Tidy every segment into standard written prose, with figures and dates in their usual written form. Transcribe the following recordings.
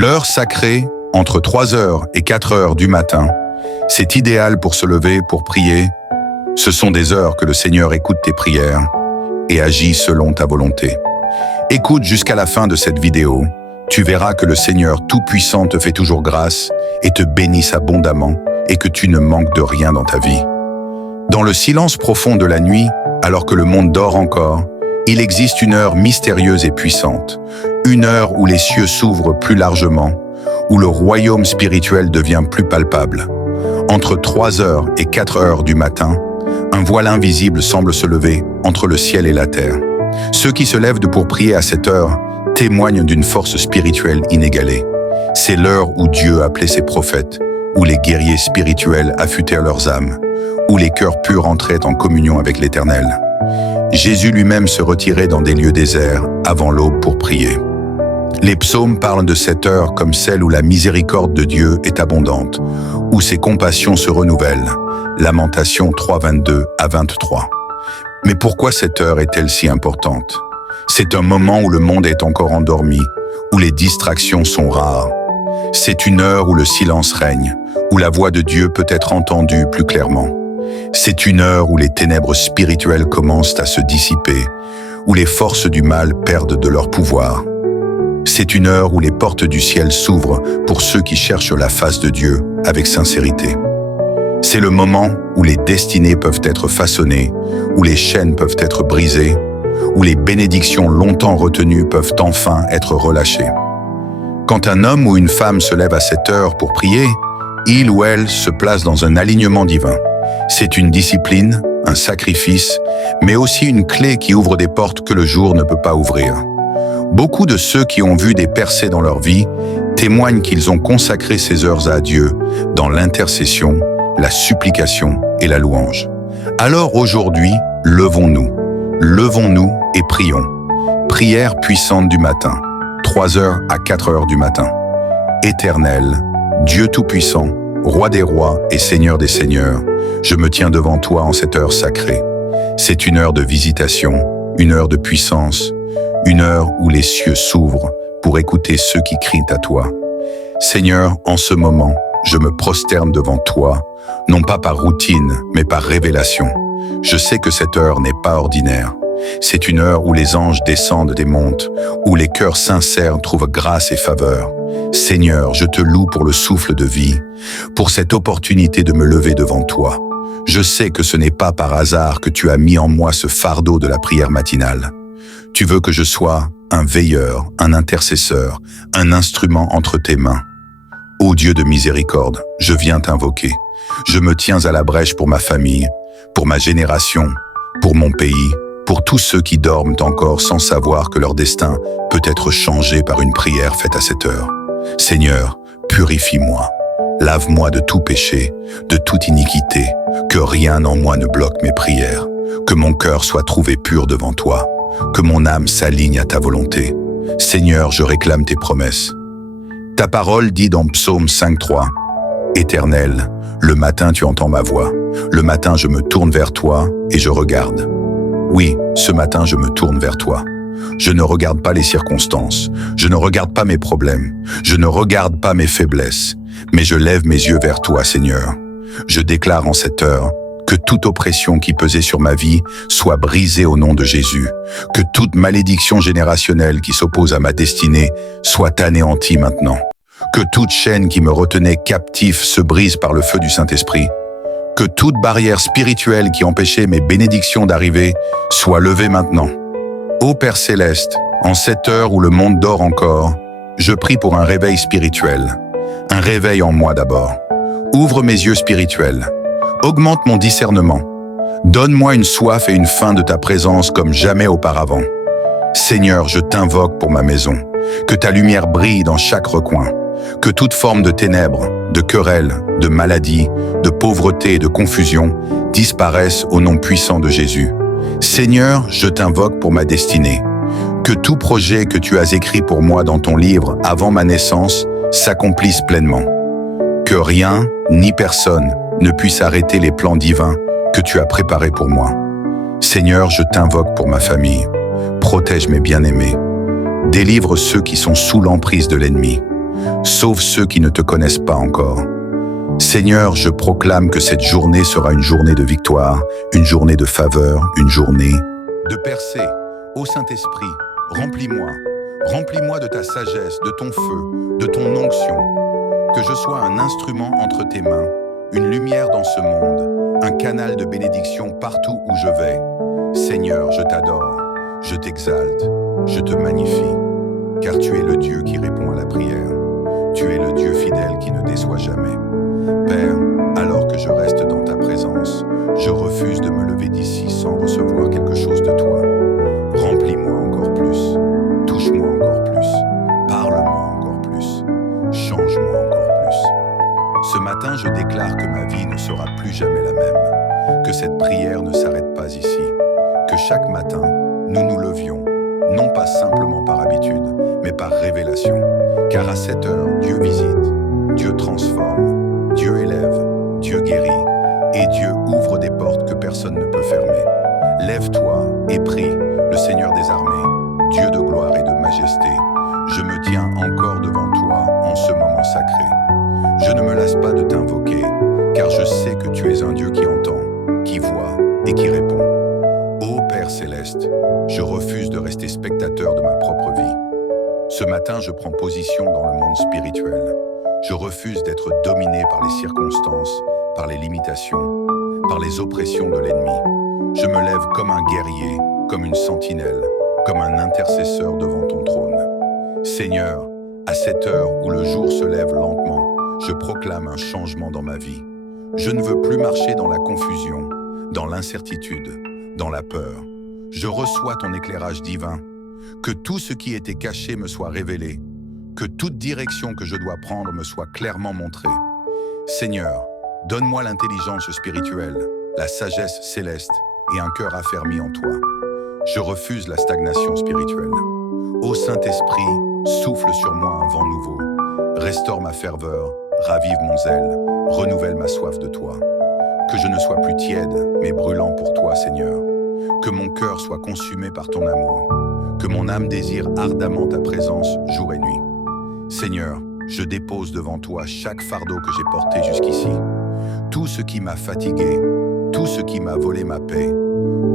L'heure sacrée, entre 3 heures et 4 heures du matin, c'est idéal pour se lever, pour prier. Ce sont des heures que le Seigneur écoute tes prières et agit selon ta volonté. Écoute jusqu'à la fin de cette vidéo. Tu verras que le Seigneur Tout-Puissant te fait toujours grâce et te bénisse abondamment et que tu ne manques de rien dans ta vie. Dans le silence profond de la nuit, alors que le monde dort encore, il existe une heure mystérieuse et puissante, une heure où les cieux s'ouvrent plus largement, où le royaume spirituel devient plus palpable. Entre 3 heures et 4 heures du matin, un voile invisible semble se lever entre le ciel et la terre. Ceux qui se lèvent pour prier à cette heure témoignent d'une force spirituelle inégalée. C'est l'heure où Dieu appelait ses prophètes, où les guerriers spirituels affûtèrent leurs âmes, où les cœurs purs entraient en communion avec l'Éternel. Jésus lui-même se retirait dans des lieux déserts avant l'aube pour prier. Les psaumes parlent de cette heure comme celle où la miséricorde de Dieu est abondante, où ses compassions se renouvellent. Lamentations 3, 22 à 23. Mais pourquoi cette heure est-elle si importante? C'est un moment où le monde est encore endormi, où les distractions sont rares. C'est une heure où le silence règne, où la voix de Dieu peut être entendue plus clairement. C'est une heure où les ténèbres spirituelles commencent à se dissiper, où les forces du mal perdent de leur pouvoir. C'est une heure où les portes du ciel s'ouvrent pour ceux qui cherchent la face de Dieu avec sincérité. C'est le moment où les destinées peuvent être façonnées, où les chaînes peuvent être brisées, où les bénédictions longtemps retenues peuvent enfin être relâchées. Quand un homme ou une femme se lève à cette heure pour prier, il ou elle se place dans un alignement divin. C'est une discipline, un sacrifice, mais aussi une clé qui ouvre des portes que le jour ne peut pas ouvrir. Beaucoup de ceux qui ont vu des percées dans leur vie témoignent qu'ils ont consacré ces heures à Dieu dans l'intercession, la supplication et la louange. Alors aujourd'hui, levons-nous et prions. Prière puissante du matin, 3 heures à 4 heures du matin. Éternel, Dieu Tout-Puissant, Roi des rois et Seigneur des seigneurs, je me tiens devant toi en cette heure sacrée. C'est une heure de visitation, une heure de puissance, une heure où les cieux s'ouvrent pour écouter ceux qui crient à toi. Seigneur, en ce moment, je me prosterne devant toi, non pas par routine, mais par révélation. Je sais que cette heure n'est pas ordinaire. C'est une heure où les anges descendent et montent, où les cœurs sincères trouvent grâce et faveur. Seigneur, je te loue pour le souffle de vie, pour cette opportunité de me lever devant toi. Je sais que ce n'est pas par hasard que tu as mis en moi ce fardeau de la prière matinale. Tu veux que je sois un veilleur, un intercesseur, un instrument entre tes mains. Ô Dieu de miséricorde, je viens t'invoquer. Je me tiens à la brèche pour ma famille, pour ma génération, pour mon pays, pour tous ceux qui dorment encore sans savoir que leur destin peut être changé par une prière faite à cette heure. Seigneur, purifie-moi, lave-moi de tout péché, de toute iniquité, que rien en moi ne bloque mes prières, que mon cœur soit trouvé pur devant toi, que mon âme s'aligne à ta volonté. Seigneur, je réclame tes promesses. Ta parole dit dans Psaume 5.3, « Éternel, le matin tu entends ma voix, le matin je me tourne vers toi et je regarde. » Oui, ce matin je me tourne vers toi. Je ne regarde pas les circonstances, je ne regarde pas mes problèmes, je ne regarde pas mes faiblesses, mais je lève mes yeux vers toi, Seigneur. Je déclare en cette heure que toute oppression qui pesait sur ma vie soit brisée au nom de Jésus, que toute malédiction générationnelle qui s'oppose à ma destinée soit anéantie maintenant, que toute chaîne qui me retenait captif se brise par le feu du Saint-Esprit, que toute barrière spirituelle qui empêchait mes bénédictions d'arriver soit levée maintenant. Ô Père Céleste, en cette heure où le monde dort encore, je prie pour un réveil spirituel, un réveil en moi d'abord. Ouvre mes yeux spirituels, augmente mon discernement, donne-moi une soif et une faim de ta présence comme jamais auparavant. Seigneur, je t'invoque pour ma maison, que ta lumière brille dans chaque recoin, que toute forme de ténèbres, de querelles, de maladies, de pauvreté et de confusion disparaissent au nom puissant de Jésus. Seigneur, je t'invoque pour ma destinée. Que tout projet que tu as écrit pour moi dans ton livre avant ma naissance s'accomplisse pleinement. Que rien, ni personne, ne puisse arrêter les plans divins que tu as préparés pour moi. Seigneur, je t'invoque pour ma famille. Protège mes bien-aimés. Délivre ceux qui sont sous l'emprise de l'ennemi. Sauve ceux qui ne te connaissent pas encore. Seigneur, je proclame que cette journée sera une journée de victoire, une journée de faveur, une journée de percée. Ô Saint-Esprit, remplis-moi. Remplis-moi de ta sagesse, de ton feu, de ton onction. Que je sois un instrument entre tes mains, une lumière dans ce monde, un canal de bénédiction partout où je vais. Seigneur, je t'adore, je t'exalte, je te magnifie, car tu es le Dieu qui répond à la prière. Tu es le Dieu fidèle qui ne déçoit jamais. Père, alors que je reste dans ta présence, je refuse de me lever d'ici sans recevoir quelque chose de toi. Remplis-moi encore plus, touche-moi encore plus, parle-moi encore plus, change-moi encore plus. Ce matin, je déclare que ma vie ne sera plus jamais la même, que cette prière ne s'arrête pas ici, que chaque matin, nous nous levions, non pas simplement par habitude, mais par révélation, car à cette heure, Dieu visite, Dieu transforme, Dieu élève, Dieu guérit, et Dieu ouvre des portes que personne ne peut fermer. Lève-toi et prie, le Seigneur des armées, Dieu de gloire et de majesté. Je me tiens encore devant toi en ce moment sacré. Je ne me lasse pas de t'invoquer, car je sais que tu es un Dieu qui entend, qui voit et qui répond. Ô Père céleste, je refuse de rester spectateur de ma propre vie. Ce matin, je prends position dans le monde spirituel. Je refuse d'être dominé par les circonstances, par les limitations, par les oppressions de l'ennemi. Je me lève comme un guerrier, comme une sentinelle, comme un intercesseur devant ton trône. Seigneur, à cette heure où le jour se lève lentement, je proclame un changement dans ma vie. Je ne veux plus marcher dans la confusion, dans l'incertitude, dans la peur. Je reçois ton éclairage divin. Que tout ce qui était caché me soit révélé. Que toute direction que je dois prendre me soit clairement montrée. Seigneur, donne-moi l'intelligence spirituelle, la sagesse céleste et un cœur affermi en toi. Je refuse la stagnation spirituelle. Ô Saint-Esprit, souffle sur moi un vent nouveau. Restaure ma ferveur, ravive mon zèle, renouvelle ma soif de toi. Que je ne sois plus tiède, mais brûlant pour toi, Seigneur. Que mon cœur soit consumé par ton amour. Que mon âme désire ardemment ta présence jour et nuit. Seigneur, je dépose devant toi chaque fardeau que j'ai porté jusqu'ici. Tout ce qui m'a fatigué, tout ce qui m'a volé ma paix,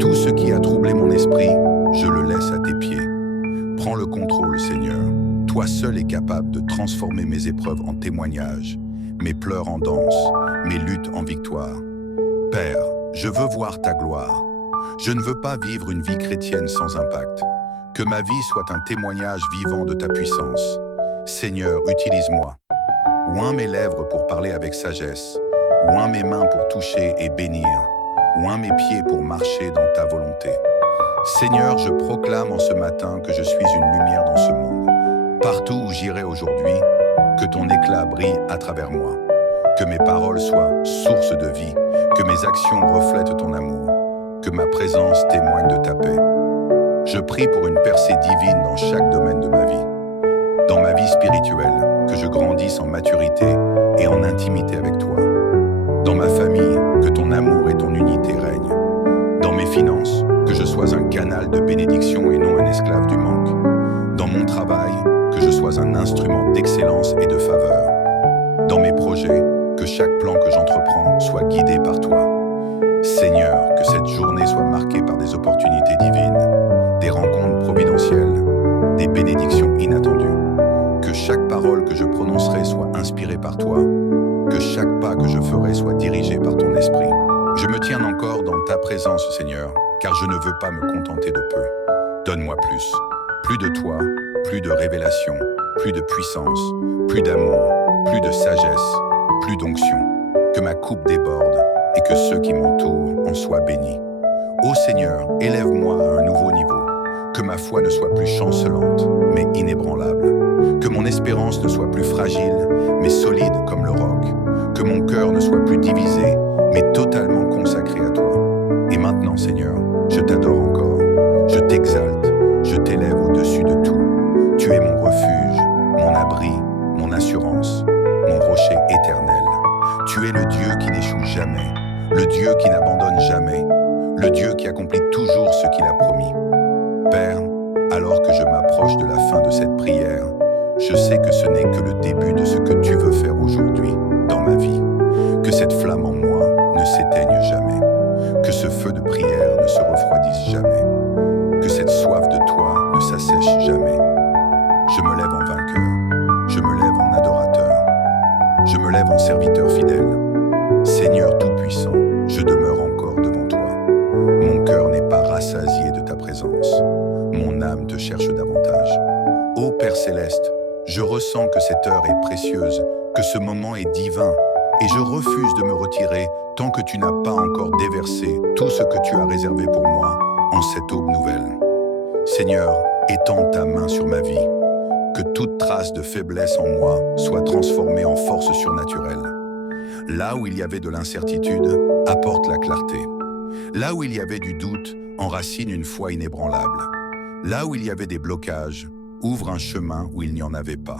tout ce qui a troublé mon esprit, je le laisse à tes pieds. Prends le contrôle, Seigneur. Toi seul es capable de transformer mes épreuves en témoignages, mes pleurs en danse, mes luttes en victoire. Père, je veux voir ta gloire. Je ne veux pas vivre une vie chrétienne sans impact. Que ma vie soit un témoignage vivant de ta puissance. Seigneur, utilise-moi. Oins mes lèvres pour parler avec sagesse. Oins mes mains pour toucher et bénir. Oins mes pieds pour marcher dans ta volonté. Seigneur, je proclame en ce matin que je suis une lumière dans ce monde. Partout où j'irai aujourd'hui, que ton éclat brille à travers moi. Que mes paroles soient source de vie. Que mes actions reflètent ton amour. Que ma présence témoigne de ta paix. Je prie pour une percée divine dans chaque domaine de ma vie. Dans ma vie spirituelle, que je grandisse en maturité et en intimité avec toi. Dans ma famille, que ton amour et ton unité règnent. Dans mes finances, que je sois un canal de bénédiction et non un esclave du manque. Dans mon travail, que je sois un instrument d'excellence et de faveur. Dans mes projets, que chaque plan que j'entreprends soit guidé par toi. Seigneur, que cette journée soit marquée par des opportunités divines, des rencontres providentielles, des bénédictions inattendues. Que chaque parole que je prononcerai soit inspirée par toi, que chaque pas que je ferai soit dirigé par ton esprit. Je me tiens encore dans ta présence, Seigneur, car je ne veux pas me contenter de peu. Donne-moi plus. Plus de toi, plus de révélation, plus de puissance, plus d'amour, plus de sagesse, plus d'onction. Que ma coupe déborde et que ceux qui m'entourent en soient bénis. Ô Seigneur, élève-moi à un nouveau niveau. Que ma foi ne soit plus chancelante, mais inébranlable. Que mon espérance ne soit plus fragile, mais solide comme le roc. Que mon cœur ne soit plus divisé, mais totalement consacré à toi. Et maintenant, Seigneur, je t'adore encore. Je t'exalte, je t'élève au-dessus de tout. Tu es mon refuge, mon abri, mon assurance, mon rocher éternel. Tu es le Dieu qui n'échoue jamais, le Dieu qui n'abandonne jamais, le Dieu qui accomplit toujours ce qu'il a promis. Père, alors que je m'approche de la fin de cette prière, Je sais que ce n'est que le début de ce que tu veux faire aujourd'hui dans ma vie, que cette flamme en moi ne s'éteigne jamais, que ce feu de prière ne se refroidisse jamais, que cette soif de toi ne s'assèche jamais. Je me lève en vainqueur, je me lève en adorateur, je me lève en serviteur fidèle. Seigneur Tout-Puissant, je demeure encore devant toi. Mon cœur n'est pas rassasié de ta présence, mon âme te cherche davantage. Ô Père Céleste, je ressens que cette heure est précieuse, que ce moment est divin, et je refuse de me retirer tant que tu n'as pas encore déversé tout ce que tu as réservé pour moi en cette aube nouvelle. Seigneur, étends ta main sur ma vie, que toute trace de faiblesse en moi soit transformée en force surnaturelle. Là où il y avait de l'incertitude, apporte la clarté. Là où il y avait du doute, enracine une foi inébranlable. Là où il y avait des blocages, ouvre un chemin où il n'y en avait pas.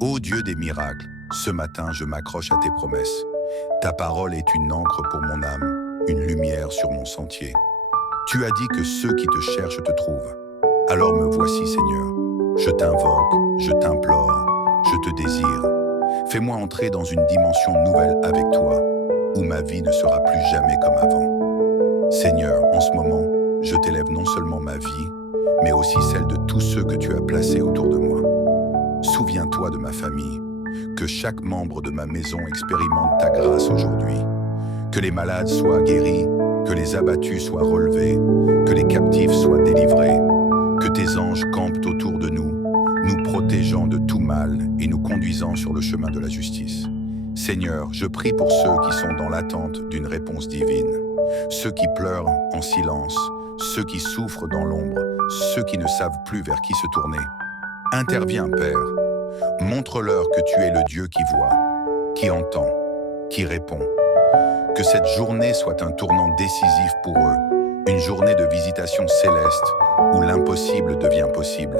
Ô Dieu des miracles, ce matin je m'accroche à tes promesses. Ta parole est une encre pour mon âme, une lumière sur mon sentier. Tu as dit que ceux qui te cherchent te trouvent. Alors me voici, Seigneur. Je t'invoque, je t'implore, je te désire. Fais-moi entrer dans une dimension nouvelle avec toi, où ma vie ne sera plus jamais comme avant. Seigneur, en ce moment, je t'élève non seulement ma vie, mais aussi celle de tous ceux que tu as placés autour de moi. Souviens-toi de ma famille, que chaque membre de ma maison expérimente ta grâce aujourd'hui, que les malades soient guéris, que les abattus soient relevés, que les captifs soient délivrés, que tes anges campent autour de nous, nous protégeant de tout mal et nous conduisant sur le chemin de la justice. Seigneur, je prie pour ceux qui sont dans l'attente d'une réponse divine, ceux qui pleurent en silence, ceux qui souffrent dans l'ombre, ceux qui ne savent plus vers qui se tourner. Interviens, Père. Montre-leur que tu es le Dieu qui voit, qui entend, qui répond. Que cette journée soit un tournant décisif pour eux, une journée de visitation céleste où l'impossible devient possible.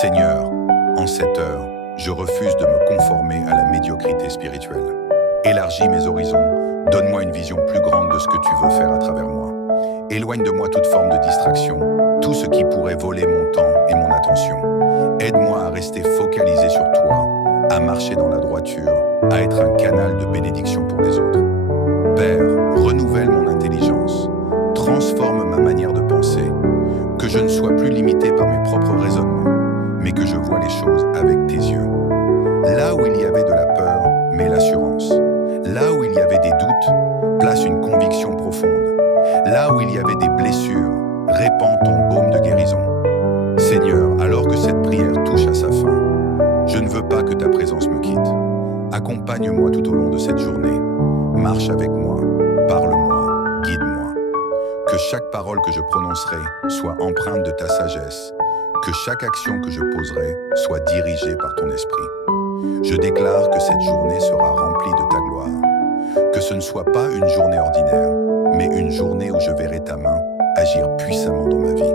Seigneur, en cette heure, je refuse de me conformer à la médiocrité spirituelle. Élargis mes horizons, donne-moi une vision plus grande de ce que tu veux faire à travers moi. Éloigne de moi toute forme de distraction, tout ce qui pourrait voler mon temps et mon attention. Aide-moi à rester focalisé sur toi, à marcher dans la droiture, à être un canal de bénédiction pour les autres. Père, renouvelle mon intelligence, transforme ma manière de penser, que je ne sois plus limité par mes propres raisonnements, mais que je vois les choses avec tes yeux. Là où il y avait de la peur, mets l'assurance. Là où il y avait des doutes, place une conviction profonde. Là où il y avait des blessures, répands ton baume de guérison. Seigneur, alors que cette prière touche à sa fin, je ne veux pas que ta présence me quitte. Accompagne-moi tout au long de cette journée. Marche avec moi, parle-moi, guide-moi. Que chaque parole que je prononcerai soit empreinte de ta sagesse. Que chaque action que je poserai soit dirigée par ton esprit. Je déclare que cette journée sera remplie de ta gloire. Que ce ne soit pas une journée ordinaire, mais une journée où je verrai ta main agir puissamment dans ma vie.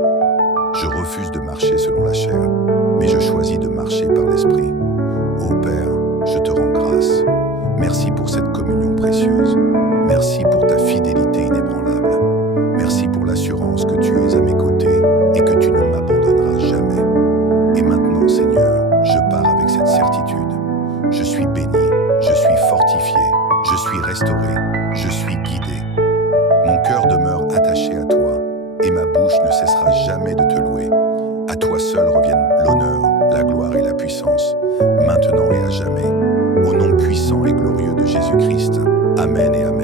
Je refuse de marcher selon la chair, mais je choisis de marcher par l'esprit. Ô Père, je te rends grâce. Merci pour cette communion précieuse. Merci pour ta fidélité inébranlable. Merci pour l'assurance que tu es à mes côtés et que tu ne m'abandonneras jamais. Et maintenant, Seigneur, je pars avec cette certitude. Je suis béni, je suis fortifié, je suis restauré, je suis guidé. Mon cœur demeure attaché à toi et ma bouche ne cessera jamais de te louer. À toi seul reviennent l'honneur, la gloire et la puissance, maintenant et à jamais. Au nom puissant et glorieux de Jésus-Christ. Amen et amen.